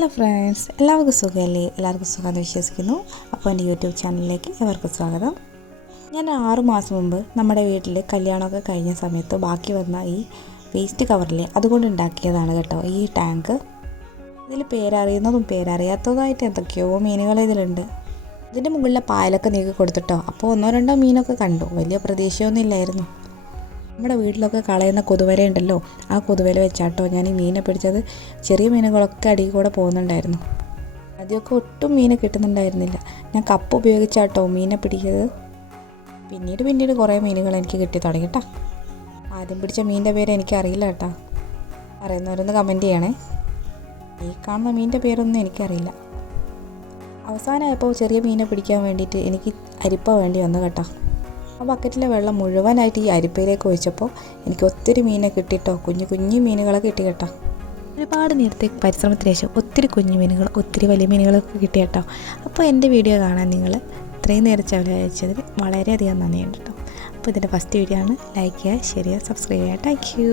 Hello friends, എല്ലാവർക്കും സുഖമല്ലേ? എല്ലാവർക്കും സുഖമെന്ന് വിശ്വസിക്കുന്നു. അപ്പോൾ എൻ്റെ യൂട്യൂബ് ചാനലിലേക്ക് എവർക്കും സ്വാഗതം. ഞാൻ 6 മാസം മുമ്പ് നമ്മുടെ വീട്ടിൽ കല്യാണമൊക്കെ കഴിഞ്ഞ സമയത്ത് ബാക്കി വന്ന ഈ വേസ്റ്റ് കവറിൽ അതുകൊണ്ട് ഉണ്ടാക്കിയതാണ് കേട്ടോ ഈ ടാങ്ക്. ഇതിൽ പേരറിയുന്നതും പേരറിയാത്തതുമായിട്ട് എന്തൊക്കെയോ മീനുകൾ ഇതിലുണ്ട്. ഇതിൻ്റെ മുകളിലെ പായലൊക്കെ നീക്കി കൊടുത്തിട്ടോ. അപ്പോൾ 1-2 മീനൊക്കെ കണ്ടു. വലിയ പ്രതീക്ഷയൊന്നും ഇല്ലായിരുന്നു. നമ്മുടെ വീട്ടിലൊക്കെ കളയുന്ന കൊതുവല ഉണ്ടല്ലോ, ആ കൊതുവല വെച്ചാട്ടോ ഞാൻ ഈ മീനെ പിടിച്ചത്. ചെറിയ മീനുകളൊക്കെ അടിയിൽ കൂടെ പോകുന്നുണ്ടായിരുന്നു. ആദ്യമൊക്കെ ഒട്ടും മീനെ കിട്ടുന്നുണ്ടായിരുന്നില്ല. ഞാൻ കപ്പ് ഉപയോഗിച്ചാട്ടോ മീനെ പിടിച്ചത്. പിന്നീട് കുറേ മീനുകൾ എനിക്ക് കിട്ടി തുടങ്ങിട്ടാ. ആദ്യം പിടിച്ച മീനിൻ്റെ പേര് എനിക്കറിയില്ല കേട്ടോ. അറിയുന്നവരൊന്ന് കമൻറ്റ് ചെയ്യണേ. ഈ കാണുന്ന മീനിൻ്റെ പേരൊന്നും എനിക്കറിയില്ല. അവസാനമായപ്പോൾ ചെറിയ മീനെ പിടിക്കാൻ വേണ്ടിയിട്ട് എനിക്ക് അരിപ്പ വേണ്ടി വന്നു കേട്ടോ. ആ ബക്കറ്റിലെ വെള്ളം മുഴുവനായിട്ട് ഈ അരിപ്പയിലേക്ക് ഒഴിച്ചപ്പോൾ എനിക്ക് ഒത്തിരി മീനെ കിട്ടിട്ടോ. കുഞ്ഞു മീനുകളെ കിട്ടി കേട്ടോ. ഒരുപാട് നേരത്തെ പരിശ്രമത്തിന് ശേഷം ഒത്തിരി കുഞ്ഞു മീനുകൾ, ഒത്തിരി വലിയ മീനുകളൊക്കെ കിട്ടി കേട്ടോ. അപ്പോൾ എൻ്റെ വീഡിയോ കാണാൻ നിങ്ങൾ ഇത്രയും നേരം ചെലവഴിച്ചതിൽ വളരെയധികം നന്ദിയുണ്ട് കേട്ടോ. അപ്പോൾ ഇതിൻ്റെ ഫസ്റ്റ് വീഡിയോ ആണ്. ലൈക്ക് ചെയ്യുക, ഷെയർ ചെയ്യുക, സബ്സ്ക്രൈബ് ചെയ്യുക. Thank you.